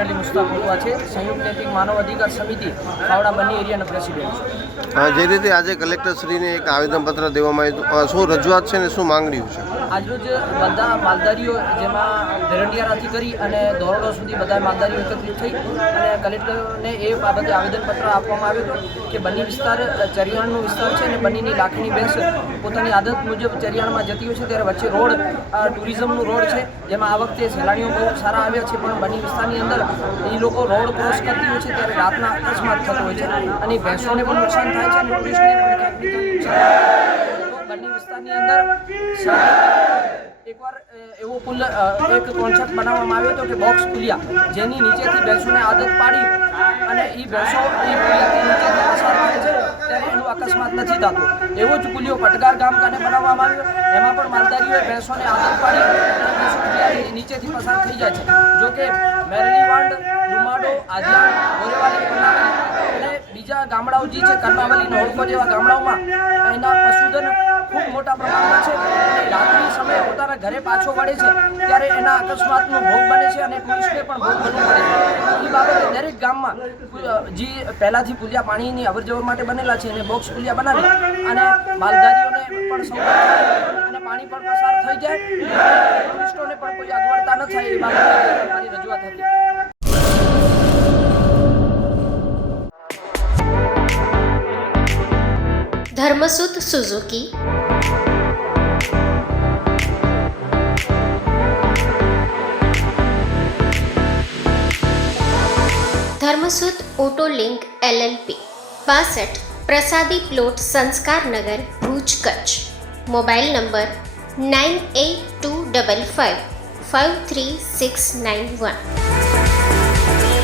ઝફર અલી મુસ્તાફા છે, સંયુક્ત નૈતિક માનવ અધિકાર સમિતિ ખાવડા બન્ની એરિયાના પ્રેસિડેન્ટ છે। જે રીતે આજે કલેક્ટરશ્રીને એક આવેદનપત્ર દેવામાં આવ્યું, શું રજૂઆત છે ને શું માંગણીઓ છે? આજરોજ બધા માલધારીઓ, જેમાં ભેરંડિયારાથી કરી અને ધોરડો સુધી બધા માલધારીઓ એકત્રિત થઈ અને કલેક્ટરને એ બાબતે આવેદનપત્ર આપવામાં આવ્યું હતું કે બન્ની વિસ્તાર ચરિયાણનો વિસ્તાર છે અને બન્નીની લાખણી ભેંસ પોતાની આદત મુજબ ચરિયાણમાં જતી હોય છે, ત્યારે વચ્ચે રોડ ટુરિઝમનું રોડ છે, જેમાં આ વખતે સહેલાણીઓ બહુ સારા આવ્યા છે, પણ બન્ની વિસ્તારની અંદર એ લોકો રોડ ક્રોસ કરતી હોય છે ત્યારે રાતના અકસ્માત થતો હોય છે અને ભેંસોને પણ નુકસાન થાય છે અને ટુરિસ્ટને પણ ક્યાંક ને ક્યાંક નુકસાન થાય છે। તો બન્ની વિસ્તારની અંદર એકવાર એવો પુલ એક કોન્સેપ્ટ બનાવવામાં આવ્યો હતો કે બોક્સ પુલિયા, જેની નીચેથી ભેંસોને આદત પાડી અને એ ભેંસો એ પુલિયાથી નીચેથી પસાર થાય છે ત્યારે એનું અકસ્માત નથી થતો। એવો જ પુલિયો પટગાર ગામ કાને બનાવવામાં આવ્યો, એમાં પણ માલધારીઓએ ભેંસોને આદત પાડી અને ભેંસો પુલિયાની નીચેથી પસાર થઈ જાય છે। જો કે મેરલીવાંડ, ડુમાડો, આદિયાળ, ગોરેવાલી, કર્ણાવલી અને બીજા ગામડાઓ જે છે, કર્ણાવલી, નોળકો જેવા ગામડાઓમાં એના પશુધન ખૂબ મોટા પ્રમાણમાં છે અને રાત્રિ સમયે પોતાના ઘરે પાછો વળે છે ત્યારે એના અકસ્માતનો ભોગ બને છે અને ટુરિસ્ટને પણ ભોગ બનવું પડે છે। એ બાબતે દરેક ગામમાં જે પહેલાંથી પુલિયા પાણીની અવરજવર માટે બનેલા છે અને બોક્સ પુલિયા બનાવી અને માલધારીઓને પણ સવલત અને પાણી પણ પસાર થઈ જાય, ટુરિસ્ટોને પણ કોઈ અગવડતા ન થાય, એ બાબતે મારી રજૂઆત હતી। Dharmasut Suzuki, Dharmasut auto link LLP 62 પ્રસાદી પ્લોટ સંસ્કાર નગર ભુજ કચ્છ। Mobile number 9825553691।